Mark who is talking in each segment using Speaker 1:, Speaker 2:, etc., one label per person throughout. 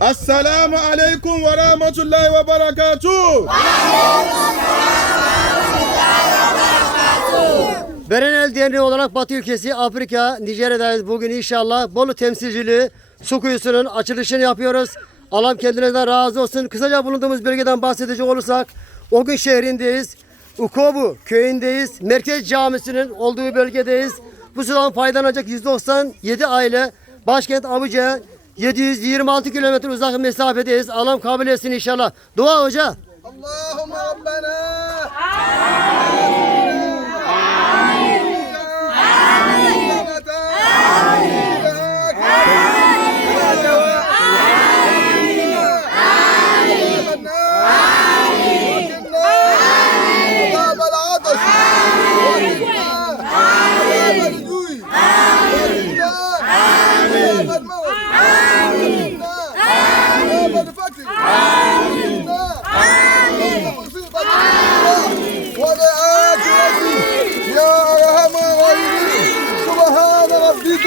Speaker 1: Esselamu aleyküm ve rahmetullahi ve berekatuhu.
Speaker 2: Berenel Derneği olarak Batı ülkesi Afrika, Nijerya'dayız. Bugün inşallah Bolu temsilciliği su kuyusunun açılışını yapıyoruz. Allah kendinizden razı olsun. Kısaca bulunduğumuz bölgeden bahsedecek olursak Ogun şehrindeyiz. Ukobu köyündeyiz. Merkez Camisi'nin olduğu bölgedeyiz. Bu sudan faydalanacak 197 aile başkent Abuca'ya 726 kilometre uzak mesafedeyiz. Allah kabul etsin inşallah. Dua hoca.
Speaker 1: Allahümme Rabbena. يا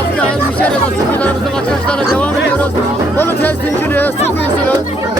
Speaker 2: Afrika, Nijerya'da sıkıntılarımızın açılışlarına devam ediyoruz. Bolu temsilciliği su kuyusunun